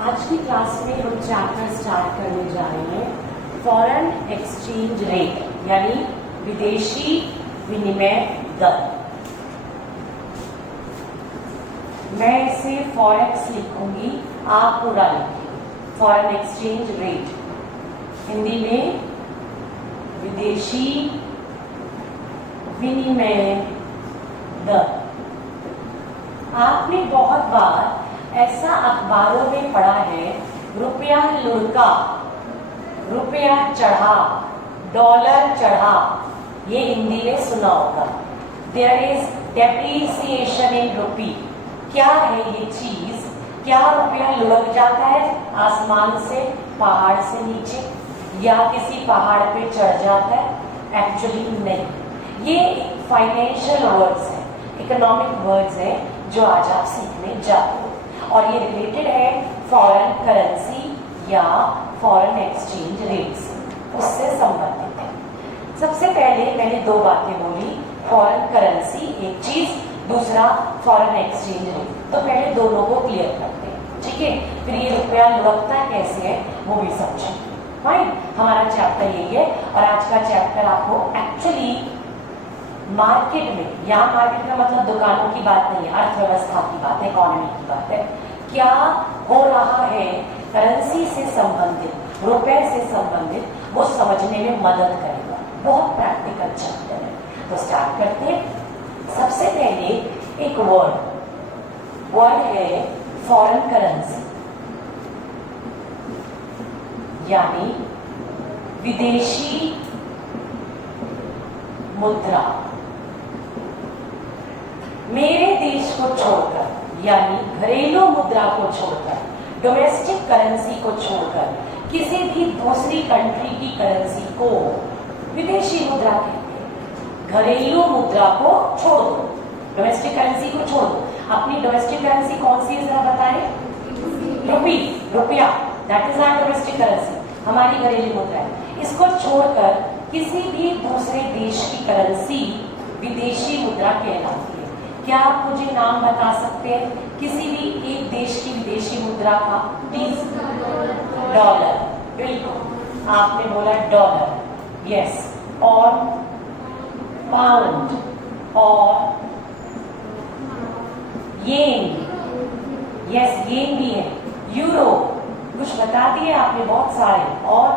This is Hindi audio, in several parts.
आज की क्लास में हम चैप्टर स्टार्ट करने जा रहे हैं फॉरेन एक्सचेंज रेट, यानी विदेशी विनिमय दर। मैं इसे फॉरेक्स लिखूंगी, आप पूरा लिखिए। फॉरेन एक्सचेंज रेट, हिंदी में विदेशी विनिमय दर। आपने बहुत बार ऐसा अखबारों में पढ़ा है, रुपया लुढ़का, रुपया चढ़ा, डॉलर चढ़ा, ये हिंदी में सुना होगा। देयर इज डेप्रिसिएशन इन रुपी। क्या है ये चीज? क्या रुपया लुढ़क जाता है आसमान से, पहाड़ से नीचे, या किसी पहाड़ पे चढ़ जाता है? एक्चुअली नहीं। ये फाइनेंशियल वर्ड्स है, इकोनॉमिक वर्ड्स है जो आज आप सीखने जाते हो, और ये रिलेटेड है फॉरेन करेंसी या फॉरेन एक्सचेंज रेट से, उससे संबंधित है। सबसे पहले मैंने दो बातें बोली, फॉरेन करेंसी एक चीज, दूसरा फॉरेन एक्सचेंज रेट। तो पहले दोनों को क्लियर करते हैं, ठीक है? फिर ये रुपया लुढ़कता कैसे है वो भी समझेंगे। फाइन, हमारा चैप्टर यही है, और आज का चैप्टर आपको एक्चुअली मार्केट में, यहाँ मार्केट का मतलब दुकानों की बात नहीं है, अर्थव्यवस्था की बात है, इकोनॉमी की बात है। क्या हो रहा है करेंसी से संबंधित, रुपए से संबंधित, वो समझने में मदद करेगा। बहुत प्रैक्टिकल चैप्टर है, तो स्टार्ट करते हैं। सबसे पहले एक वर्ड है फॉरेन करेंसी, यानी विदेशी मुद्रा। मेरे देश को छोड़कर, यानी घरेलू मुद्रा को छोड़कर, डोमेस्टिक करेंसी को छोड़कर, किसी भी दूसरी कंट्री की करेंसी को विदेशी मुद्रा कहते हैं। घरेलू मुद्रा को छोड़ दो, डोमेस्टिक करेंसी को छोड़ दो। अपनी डोमेस्टिक करेंसी कौन सी है जरा बताएं? रुपी, रुपया, that is our domestic currency, हमारी घरेलू मुद्रा है। इसको छोड़कर किसी भी दूसरे देश की करेंसी विदेशी मुद्रा कहलाती है। क्या आप मुझे नाम बता सकते हैं किसी भी एक देश की विदेशी मुद्रा का? प्लीज। डॉलर, बिल्कुल, आपने बोला डॉलर, यस। और पाउंड, और येन, यस येन भी है। यूरो, कुछ बता दिए आपने बहुत सारे। और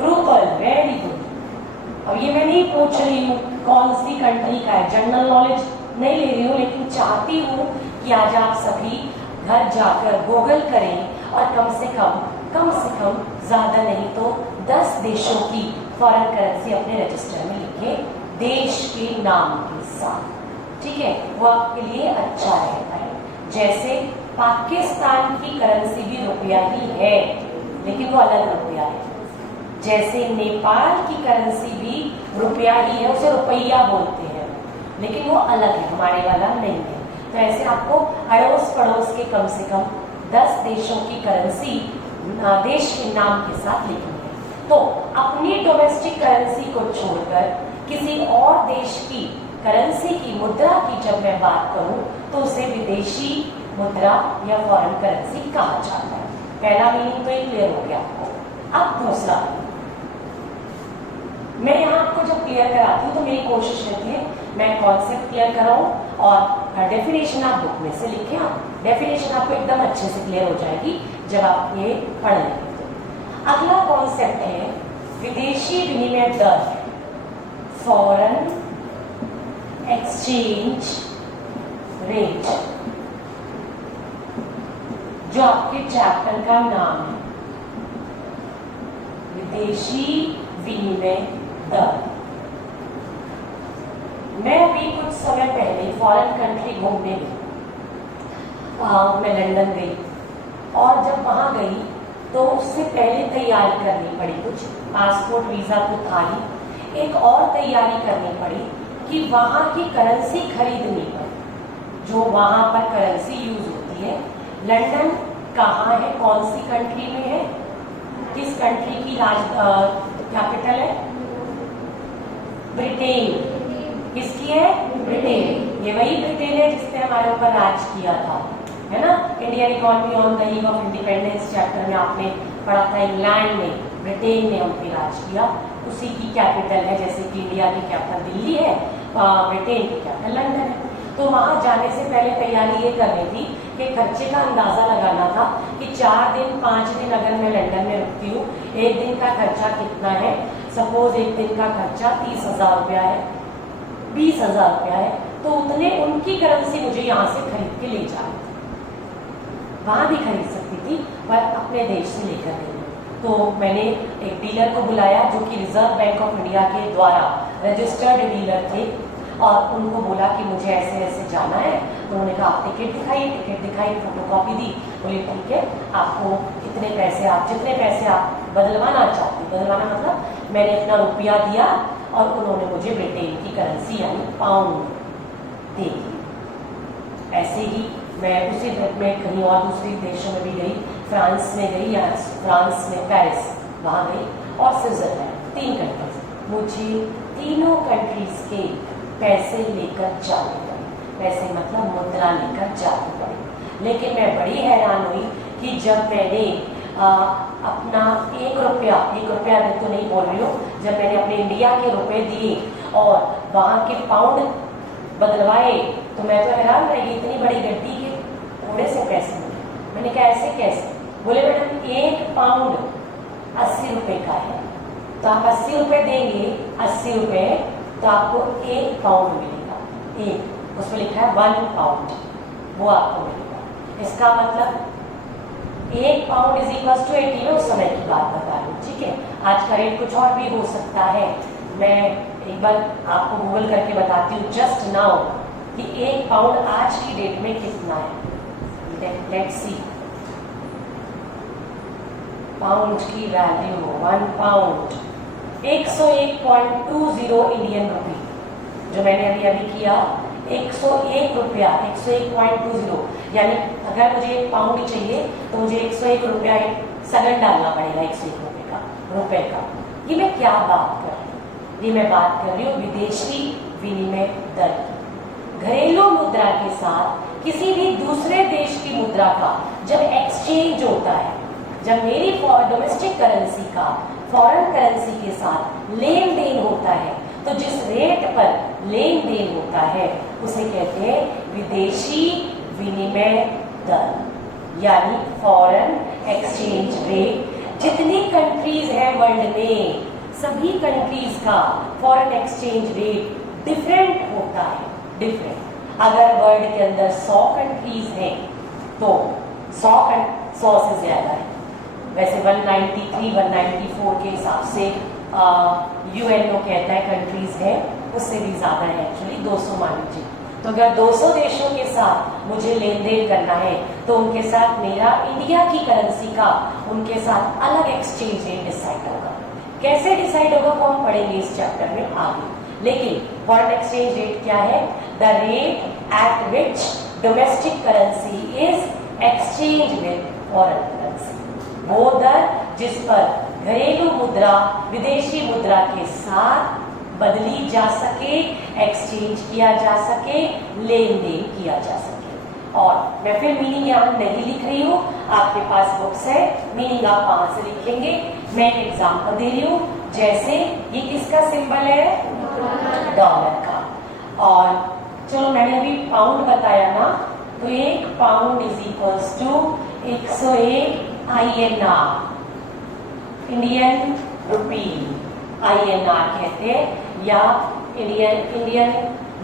रूपल, वेरी गुड। अब ये मैं नहीं पूछ रही हूँ कौन सी कंट्री का है, जनरल नॉलेज नहीं ले रही हूँ, लेकिन चाहती हूँ कि आज आप सभी घर जाकर गूगल करें और कम से कम ज्यादा नहीं तो 10 देशों की फॉरेन करेंसी अपने रजिस्टर में लिखें, देश के नाम के साथ, ठीक है? वो आपके लिए अच्छा रहता है। जैसे पाकिस्तान की करेंसी भी रुपया ही है, लेकिन वो अलग रुपया है। जैसे नेपाल की करेंसी भी रुपया ही है, उसे रुपया बोलते हैं, लेकिन वो अलग है, हमारे वाला नहीं है। तो ऐसे आपको अड़ोस पड़ोस के कम से कम 10 देशों की करेंसी देश के नाम के साथ लिखनी है। तो अपनी डोमेस्टिक करेंसी को छोड़कर किसी और देश की करेंसी की, मुद्रा की जब मैं बात करूं तो उसे विदेशी मुद्रा या फॉरेन करेंसी कहा जाता है। पहला मीनिंग तो ये क्लियर हो गया आपको। अब दूसरा, मैं यहाँ आपको जब क्लियर कराती हूँ तो मेरी कोशिश रहती है मैं कॉन्सेप्ट क्लियर कराऊं, और डेफिनेशन आप बुक में से लिखें। आप डेफिनेशन आपको एकदम अच्छे से क्लियर हो जाएगी जब आप ये पढ़ लेंगे। तो अगला कॉन्सेप्ट है विदेशी विनिमय दर, फॉरेन एक्सचेंज रेट, जो आपके चैप्टर का नाम है, विदेशी विनिमय दर। मैं अभी कुछ समय पहले फॉरेन कंट्री घूमने गई, मैं लंदन गई, और जब वहां गई तो उससे पहले तैयारी करनी पड़ी, कुछ पासपोर्ट वीजा तो था ही, एक और तैयारी करनी पड़ी कि वहां की करेंसी खरीदनी पड़ी, जो वहां पर करेंसी यूज होती है। लंदन कहाँ है, कौन सी कंट्री में है, किस कंट्री की कैपिटल है? ब्रिटेन। किसकी है? ब्रिटेन। ये वही ब्रिटेन है जिसने हमारे ऊपर राज किया था, है ना, Indian economy on the eve of independence chapter में आपने पढ़ा था, इंग्लैंड ने, ब्रिटेन ने हम पे राज किया, उसी की कैपिटल है, जैसे कि इंडिया की कैपिटल दिल्ली है, ब्रिटेन की कैपिटल लंदन है। तो वहां जाने से पहले तैयारी ये करनी थी कि खर्चे का अंदाजा लगाना था कि 4 दिन 5 दिन अगर मैं लंदन में रुकती हूँ, एक दिन का खर्चा कितना है। सपोज एक दिन का खर्चा 30,000 रुपया है, 20,000 रुपया है, तो उतने उनकी करेंसी मुझे यहाँ से खरीद के ले जानी थी। वहां भी खरीद सकती थी पर अपने देश से लेकर गई। तो मैंने एक डीलर को बुलाया जो कि रिजर्व बैंक ऑफ इंडिया के द्वारा रजिस्टर्ड डीलर थे, और उनको बोला कि मुझे ऐसे ऐसे जाना है। तो उन्होंने कहा आप टिकट दिखाइए, टिकट दिखाई, फोटोकॉपी दी, बोले ठीक है आपको कितने पैसे, आप जितने पैसे आप बदलवाना चाहते, बदलवाना मतलब मैंने अपना रुपया दिया और उन्होंने मुझे ब्रिटेन की करेंसी यानी पाउंड दे दी। ऐसे ही मैं उसी ट्रिप में कहीं और दूसरे देशों में भी गई, फ्रांस में गई, या फ्रांस में पेरिस वहाँ गई, और स्विट्जरलैंड, 3 कंट्रीज। मुझे तीनों कंट्रीज के पैसे लेकर जाने पड़े, पैसे मतलब मुद्रा लेकर जाने पड़े। लेकिन मैं बड़ी हैरान हुई कि जब मैंने अपना 1 रुपया तो नहीं बोल रही हूँ, जब मैंने अपने इंडिया के रुपए दिए और वहाँ के पाउंड बदलवाए, तो मैं तो हैरान रही, इतनी बड़ी गड्डी के थोड़े से पैसे मिले। मैंने कहा ऐसे कैसे? बोले मैडम 1 पाउंड 80 रुपए का है, तो आप 80 रुपए देंगे, 80 रुपए, तो आपको 1 पाउंड मिलेगा। एक उसमें लिखा है 1 पाउंड, वो आपको मिलेगा। इसका मतलब 1 पाउंड इज इक्वल टू 80। मैं उस समय की बात बता रही हूँ, ठीक है। आज का रेट कुछ और भी हो सकता है, मैं एक बार आपको गूगल करके बताती हूँ जस्ट नाउ कि 1 पाउंड आज की डेट में कितना है। लेट्स सी, पाउंड की वैल्यू 1 पाउंड 101.20 इंडियन रुपी, जो मैंने अभी किया 101 रुपया, 101.20। यानी अगर मुझे 1 पाउंड चाहिए तो मुझे 101 रुपया सगन डालना पड़ेगा 101 रुपए का। ये मैं क्या बात कर रही हूँ? ये मैं बात कर रही हूँ विदेशी विनिमय दर की। घरेलू मुद्रा के साथ किसी भी दूसरे देश की मुद्रा का जब एक्सचेंज होता है, जब मेरी डोमेस्टिक करेंसी का फॉरेन करेंसी के साथ लेन देन होता है, तो जिस रेट पर लेन देन होता है उसे कहते हैं विदेशी विनिमय दर, यानी फॉरेन एक्सचेंज रेट। जितनी कंट्रीज हैं वर्ल्ड में, सभी कंट्रीज का फॉरेन एक्सचेंज रेट डिफरेंट होता है, डिफरेंट। अगर वर्ल्ड के अंदर 100 कंट्रीज हैं तो 100 से ज्यादा है, वैसे 193, 194 के हिसाब से यूएनओ कहता है कंट्रीज है, उससे भी ज्यादा है एक्चुअली, 200 मान लीजिए। तो अगर 200 देशों के साथ मुझे लेन देन करना है तो उनके साथ मेरा इंडिया की करेंसी का उनके साथ अलग एक्सचेंज रेट डिसाइड होगा। कैसे डिसाइड होगा वो हम पढ़ेंगे इस चैप्टर में आगे। लेकिन फॉरेन एक्सचेंज रेट क्या है? The rate at which domestic currency is exchange with foreign currency, वो दर जिस पर घरेलू मुद्रा विदेशी मुद्रा के साथ बदली जा सके, एक्सचेंज किया जा सके, लेन देन किया जा सके। और मैं फिर मीनिंग यहाँ नहीं लिख रही हूँ, आपके पास बुक्स है, मीनिंग आप वहां से लिखेंगे। मैं एक एग्जाम्पल दे रही हूँ, जैसे ये किसका सिंबल है? डॉलर का। और चलो मैंने अभी पाउंड बताया ना, तो 1 pound is equals to 101 INR, Indian rupee, INR कहते हैं, या इंडियन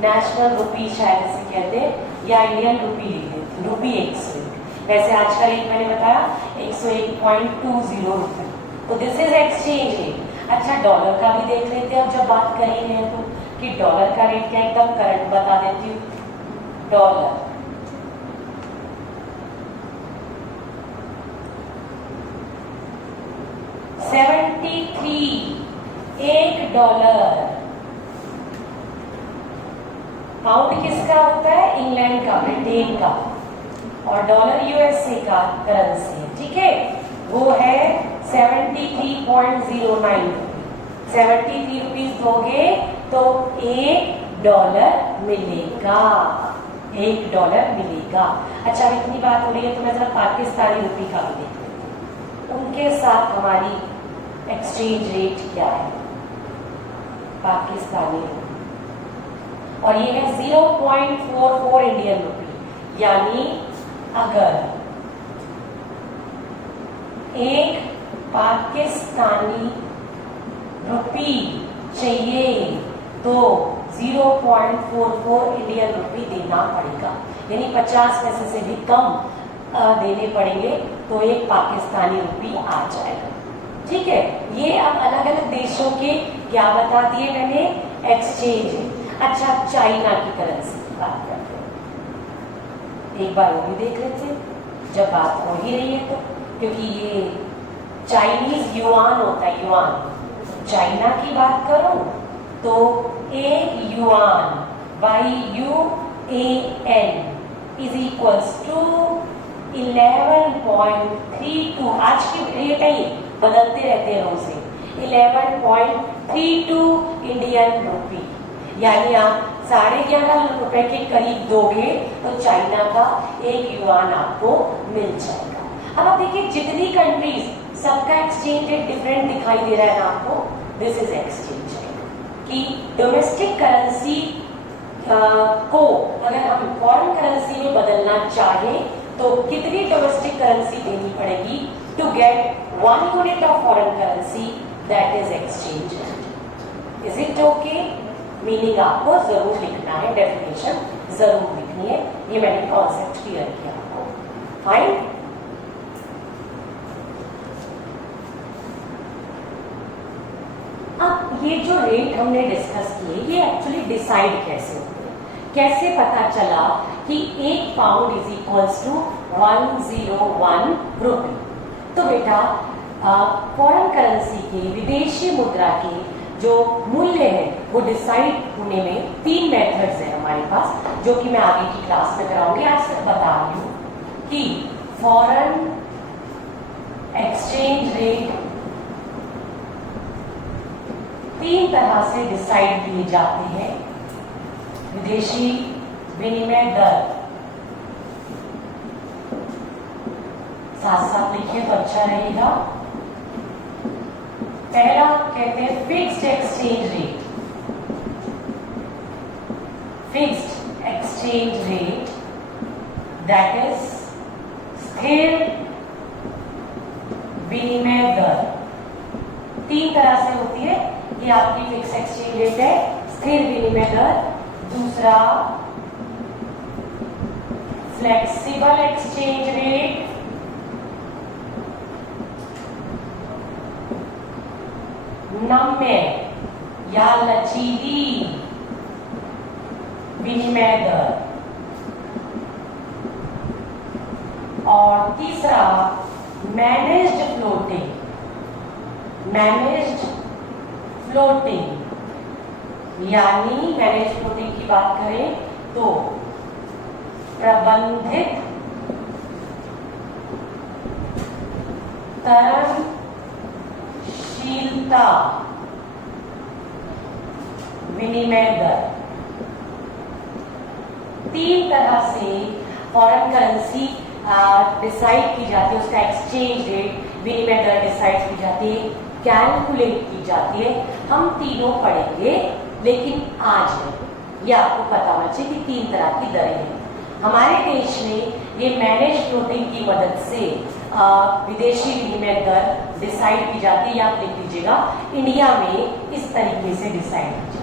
नेशनल रुपी शायद इसे कहते हैं, या इंडियन रुपी लिख देते हैं, रुपी 101। वैसे आज का रेट मैंने बताया 101.20 रुपये, तो दिस इज एक्सचेंज रेट। अच्छा डॉलर का भी देख लेते हैं अब जब बात कर ही हैं तो, कि डॉलर का रेट क्या, एकदम करंट बता देती हूँ। डॉलर $73 पाउंड किसका होता है? इंग्लैंड का, ब्रिटेन का, और डॉलर यूएसए का करेंसी है, ठीक है। वो है 73.09। 73 रुपीज दोगे तो $1 मिलेगा, $1 मिलेगा। अच्छा, अब इतनी बात हो रही है तो मैं जरा पाकिस्तानी रुपये का भी देख लेती हूँ, उनके साथ हमारी एक्सचेंज रेट क्या है। पाकिस्तानी रुपये और ये है 0.44 इंडियन रुपी, यानी अगर एक पाकिस्तानी रुपी चाहिए तो 0.44 इंडियन रुपी देना पड़ेगा, यानी 50 पैसे से भी कम देने पड़ेंगे तो एक पाकिस्तानी रुपी आ जाएगा। ठीक है, ये अब अलग अलग देशों के क्या बता दिए मैंने, एक्सचेंज है। अच्छा, चाइना की करेंसी की बात करते हैं, एक बार वो भी देख लेते हैं जब बात हो ही रही है तो, क्योंकि ये चाइनीज युआन होता है, युआन। चाइना की बात करो तो एक yuan YUAN is equals to 11.32, आज की रेट है ये, बदलते रहते हैं रोज, 11.32 इंडियन रुपी, यानी आप 11.5 रुपए के करीब दोगे तो चाइना का एक युआन आपको मिल जाएगा। अब आप देखिए जितनी कंट्रीज, सबका एक्सचेंज रेट डिफरेंट दिखाई दे रहा है ना आपको, दिस इज एक्सचेंज रेट कि डोमेस्टिक करेंसी को अगर हम फॉरेन करेंसी में बदलना चाहें तो कितनी डोमेस्टिक करेंसी देनी पड़ेगी to get 1 unit of foreign currency, that is exchange rate. Is it okay? Meaning आपको जरूर लिखना है, डेफिनेशन जरूर लिखनी है, ये मैंने कॉन्सेप्ट क्लियर किया आपको। फाइन। अब ये जो रेट हमने डिस्कस किए, ये एक्चुअली डिसाइड कैसे होते हैं, कैसे पता चला कि 1 पाउंड इज इक्वल्स टू 101 रुपी। तो बेटा फॉरेन करेंसी के, विदेशी मुद्रा के जो मूल्य है वो डिसाइड होने में 3 मेथड्स हैं हमारे पास, जो कि मैं आगे की क्लास में कराऊंगी। आज सिर्फ बता रही हूं कि फॉरेन एक्सचेंज रेट 3 तरह से डिसाइड किए जाते हैं। विदेशी विनिमय दर, साथ साथ लिखिए तो अच्छा रहेगा। पहला कहते हैं fixed exchange rate, fixed exchange rate that is स्थिर विनिमय दर। 3 तरह से होती है, ये आपकी फिक्स एक्सचेंज रेट है, स्थिर विनिमय दर। दूसरा फ्लेक्सिबल एक्सचेंज रेट, नम्य या लचीली विनिमय दर। और तीसरा मैनेज्ड फ्लोटिंग, मैनेज्ड फ्लोटिंग, यानी मैनेज्ड फ्लोटिंग की बात करें तो प्रबंधित तरलशीलता विनिमय दर। 3 तरह से फॉरेन करेंसी डिसाइड की जाती है, उसका एक्सचेंज रेट, विनिमय दर डिसाइड की जाती है, कैलकुलेट की जाती है। हम तीनों पढ़ेंगे, लेकिन आज नहीं, ये आपको पता होना चाहिए कि 3 तरह की दरें हैं। हमारे देश में ये मैनेज फ्लोटिंग की मदद से विदेशी विनिमय दर डिसाइड की जाती है, या आप लिख लीजिएगा इंडिया में इस तरीके से डिसाइड की जाती है।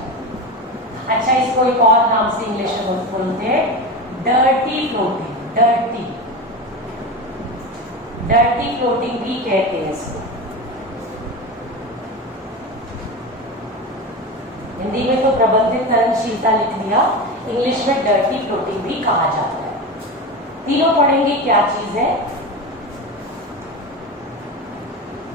अच्छा, इसको एक और नाम से इंग्लिश में बोलते हैं डर्टी फ्लोटिंग, डर्टी फ्लोटिंग भी कहते हैं इसको। हिंदी में तो प्रबंधित तरलशीलता लिख दिया, इंग्लिश में डर्टी फ्लोटिंग भी कहा जाता है। तीनों पढ़ेंगे क्या चीज है।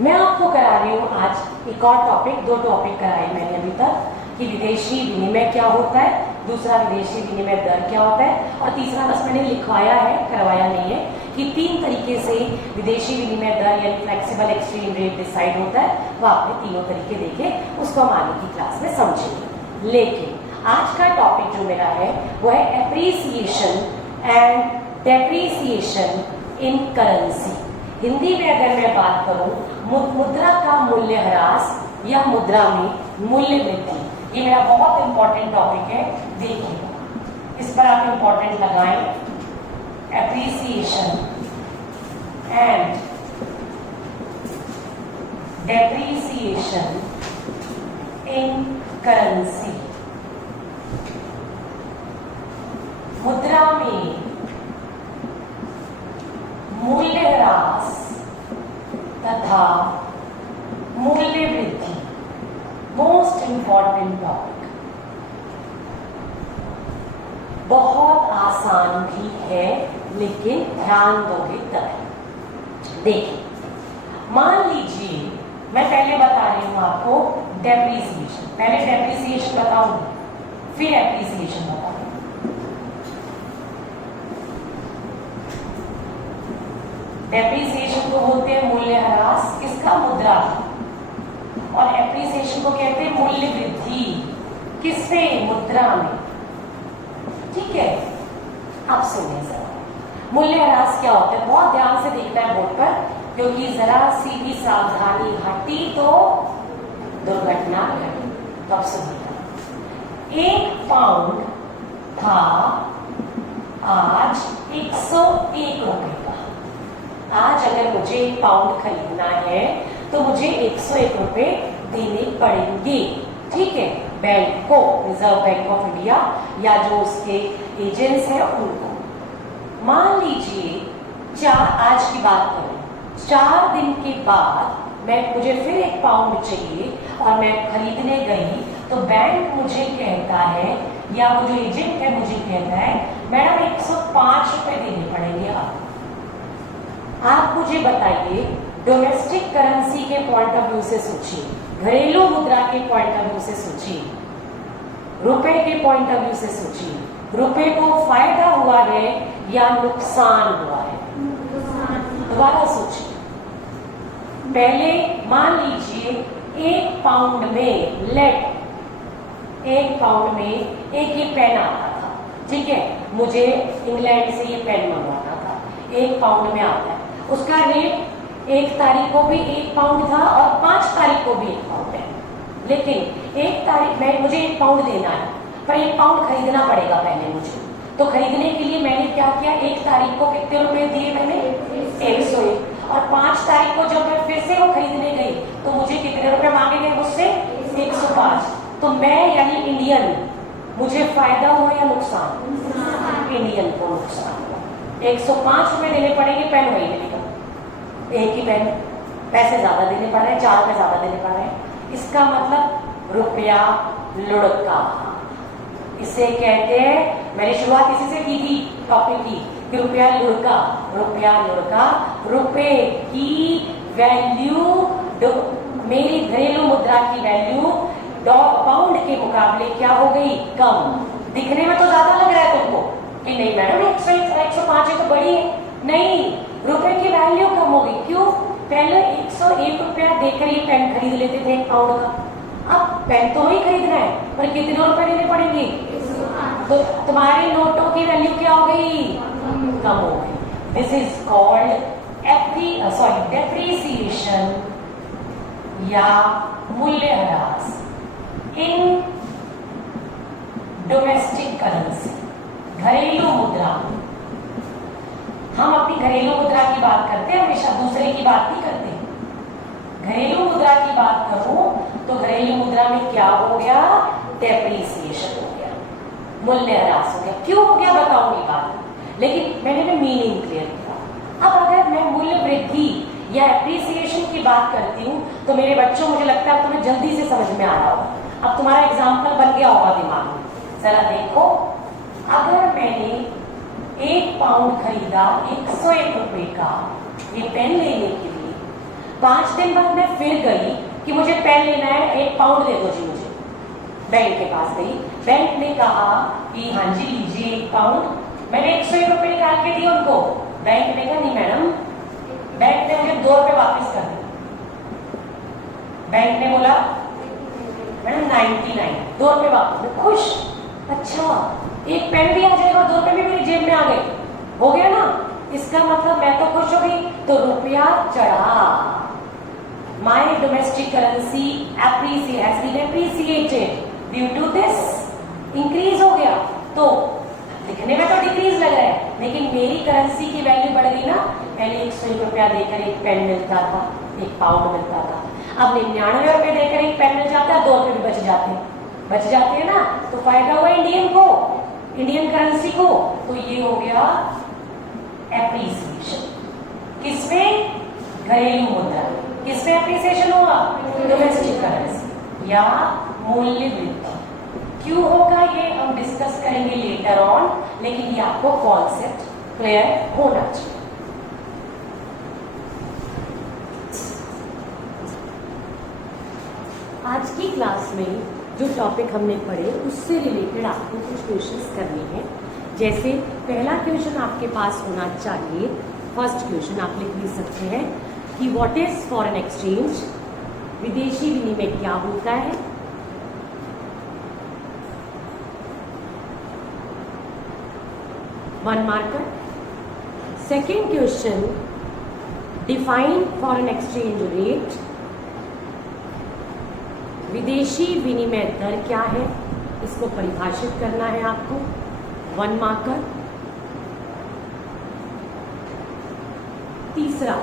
मैं आपको करा रही हूं आज एक और टॉपिक, 2 टॉपिक कराए मैंने अभी तक, कि विदेशी विनिमय क्या होता है, दूसरा विदेशी विनिमय दर क्या होता है, और तीसरा बस मैंने लिखवाया है, करवाया नहीं है, कि 3 तरीके से विदेशी विनिमय दर यानी फ्लेक्सिबल एक्सचेंज रेट डिसाइड होता है। वो आपने तीनों तरीके देखे, उसको हम आगे की क्लास में समझेंगे। लेकिन आज का टॉपिक जो मेरा है वो है appreciation and depreciation in currency. Hindi में अगर मैं बात करूं, मुद्रा का मूल्यह्रास या मुद्रा में मूल्य वृद्धि, ये मेरा बहुत इंपॉर्टेंट टॉपिक है। देखिए, इस पर आप इंपॉर्टेंट लगाएं, appreciation and depreciation in currency. मुद्रा में मूल्यह्रास तथा मूल्य वृद्धि, मोस्ट इंपॉर्टेंट टॉपिक। बहुत आसान भी है लेकिन ध्यान दोगे तब। देखिए, मान लीजिए मैं पहले बता रही हूं आपको डेप्रिसिएशन, पहले डेप्रिसिएशन बताऊंगी फिर एप्रिसिएशन बताऊंगी। डेप्रिसिएशन को बोलते हैं मूल्यह्रास, किसका? मुद्रा। और एप्रिसिएशन को कहते हैं मूल्य वृद्धि, किससे? मुद्रा में। ठीक है, अब सुनिए जरा, मूल्यह्रास क्या होता है? बहुत ध्यान से देखना है बोर्ड पर, क्योंकि जरा सी भी सावधानी हटी तो दुर्घटना घटी। तो अब सुनिए, 1 पाउंड था आज 101 रुपए का। आज अगर मुझे 1 पाउंड खरीदना है तो मुझे 101 रुपए देने पड़ेंगे। ठीक है, बैंक को, रिजर्व बैंक ऑफ इंडिया या जो उसके एजेंट्स हैं उनको। मान लीजिए आज की बात करें, 4 दिन के बाद मुझे फिर 1 पाउंड चाहिए और मैं खरीदने गई तो बैंक मुझे कहता है, या वो जो एजेंट है मुझे कहता है, मैडम 105 रुपए देने पड़ेंगे आप मुझे बताइए, डोमेस्टिक करेंसी के पॉइंट ऑफ व्यू से सोचिए, घरेलू मुद्रा के पॉइंट ऑफ व्यू से सोचिए, रुपए के पॉइंट ऑफ व्यू से सोचिए, रुपए को फायदा हुआ है या नुकसान हुआ है? दोबारा सोचिए। पहले मान लीजिए 1 पाउंड में 1 पाउंड में एक ये पेन आता था। ठीक है, मुझे इंग्लैंड से ये पेन मंगवाना था, 1 पाउंड में आता है। उसका रेट 1 तारीख को भी 1 पाउंड था और 5 तारीख को भी 1 पाउंड है। लेकिन 1 तारीख में मुझे 1 पाउंड देना है, पर 1 पाउंड खरीदना पड़ेगा पहले मुझे। तो खरीदने के लिए मैंने क्या किया, 1 तारीख को कितने रुपए दिए मैंने? 101। और 5 तारीख को जब मैं फिर से वो खरीदने गई तो मुझे कितने रुपए मांगे गए मुझसे? 105। तो मैं यानी इंडियन, मुझे फायदा हुआ या नुकसान? इंडियन को नुकसान हुआ। 105 रुपए देने पड़ेंगे, पेन वही मिलेगा, एक ही पेन, पैसे ज्यादा देने पड़ रहे हैं, 4 रुपए ज्यादा देने पड़ रहे हैं। इसका मतलब रुपया लुढ़का। इसे कहते हैं, मैंने शुरुआत इसी से की थी टॉपिक की कि रुपया लुढ़का। रुपया लुढ़का, रुपए की वैल्यू, मेरी घरेलू मुद्रा की वैल्यू पाउंड के मुकाबले क्या हो गई? कम। दिखने में तो ज्यादा लग रहा है तुमको कि नहीं मैडम 105 है तो बड़ी है, नहीं, रुपए की वैल्यू कम हो गई। क्यों? पहले 101 रुपया देकर ये पेन खरीद लेते थे 1 पाउंड का, अब पेन तो ही खरीदना है पर कितने रुपए देने पड़ेंगे? तो तुम्हारे नोटों की वैल्यू क्या हो गई? कम हो गई। दिस इज कॉल्ड डेप्रिसिएशन या मूल्यह्रास इन डोमेस्टिक करेंसी, घरेलू मुद्रा। हम अपनी घरेलू मुद्रा की बात करते हैं, हमेशा दूसरे की बात नहीं करते। घरेलू मुद्रा की बात करूं तो घरेलू मुद्रा में क्या हो गया? डेप्रिसिएशन हो गया, मूल्यह्रास हो गया। क्यों हो गया बताऊंगी बात, लेकिन मैंने ना मीनिंग क्लियर किया। अब अगर मैं मूल्य वृद्धि या एप्रिसिएशन की बात करती हूँ तो मेरे बच्चों, मुझे लगता है तुम्हें जल्दी से समझ में आ रहा होगा। अब तुम्हारा एग्जाम्पल बन गया होगा दिमाग में। जरा देखो, अगर मैंने 1 पाउंड खरीदा 101 रुपए का ये पेन लेने के लिए, 5 दिन बाद मैं फिर गई कि मुझे पेन लेना है, 1 पाउंड दे दो जी मुझे। बैंक के पास गई, बैंक ने कहा कि हाँ जी लीजिए 1 पाउंड। मैंने 101 रुपए निकाल के दिए उनको। बैंक ने कहा नहीं मैडम, बैंक ने मुझे 2 रुपए वापस कर दिए। बैंक ने बोला मैडम 99, 2 रुपए वापस। खुश अच्छा, एक पेन भी आ जाएगा, 2 रुपए भी मेरी जेब में आ गए, हो गया ना। इसका मतलब मैं तो खुश हो गई। तो रुपया चढ़ा, my domestic currency has been appreciated due to this, increase हो गया। तो लिखने में तो डिक्रीज लग रहा है, लेकिन मेरी करेंसी की वैल्यू बढ़ गई ना। पहले 101 रुपया देकर एक पेन मिलता था, 1 पाउंड मिलता था, अब 99 रुपए देकर एक पेन मिल जाता है, 2 रुपए भी बच जाते हैं ना। तो फायदा हुआ इंडियन करेंसी को। तो ये हो गया एप्रिसिएशन। किसमें? घरेलू मुद्रा। किसमें एप्रिसिएशन हुआ? डोमेस्टिक करेंसी या मूल्य वृद्धि। क्यों होगा ये हम डिस्कस करेंगे लेटर ऑन, लेकिन ये आपको कॉन्सेप्ट क्लियर होना चाहिए। आज की क्लास में जो टॉपिक हमने पढ़े उससे रिलेटेड आपको कुछ क्वेश्चंस करने हैं। जैसे पहला क्वेश्चन आपके पास होना चाहिए, फर्स्ट क्वेश्चन आप लिख भी सकते हैं कि व्हाट इज फॉरेन एक्सचेंज, विदेशी विनिमय क्या होता है। One marker. Second question, define foreign exchange rate, विदेशी विनिमय दर क्या है, इसको परिभाषित करना है आपको। 1 मार्कर। तीसरा,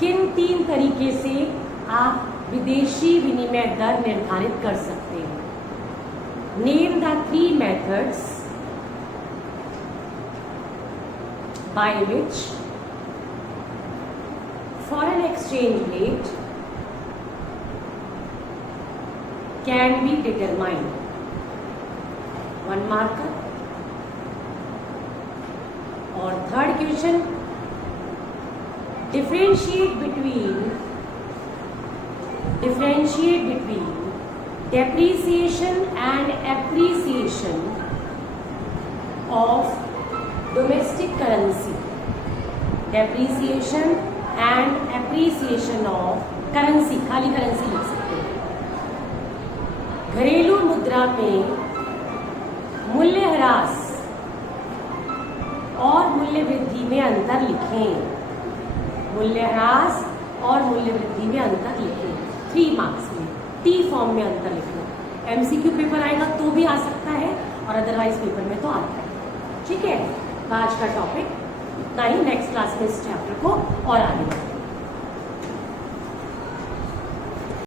किन 3 तरीके से आप विदेशी विनिमय दर निर्धारित कर सकते हैं। Name the 3 methods by which foreign exchange rate can be determined. 1 marker. और third question, differentiate between depreciation and appreciation of domestic currency. Depreciation and appreciation of currency, खाली करेंसी लिख सकते हैं। घरेलू मुद्रा में मूल्यह्रास और मूल्य वृद्धि में अंतर लिखें। मूल्यह्रास और मूल्य वृद्धि में अंतर लिखें। 3 मार्क्स में टी फॉर्म में अंतर लिखना। एमसीक्यू पेपर आएगा तो भी आ सकता है और अदरवाइज पेपर में तो आता है। ठीक है, आज का टॉपिक इतना ही। नेक्स्ट क्लास में इस चैप्टर को और आगे बढ़ेंगे।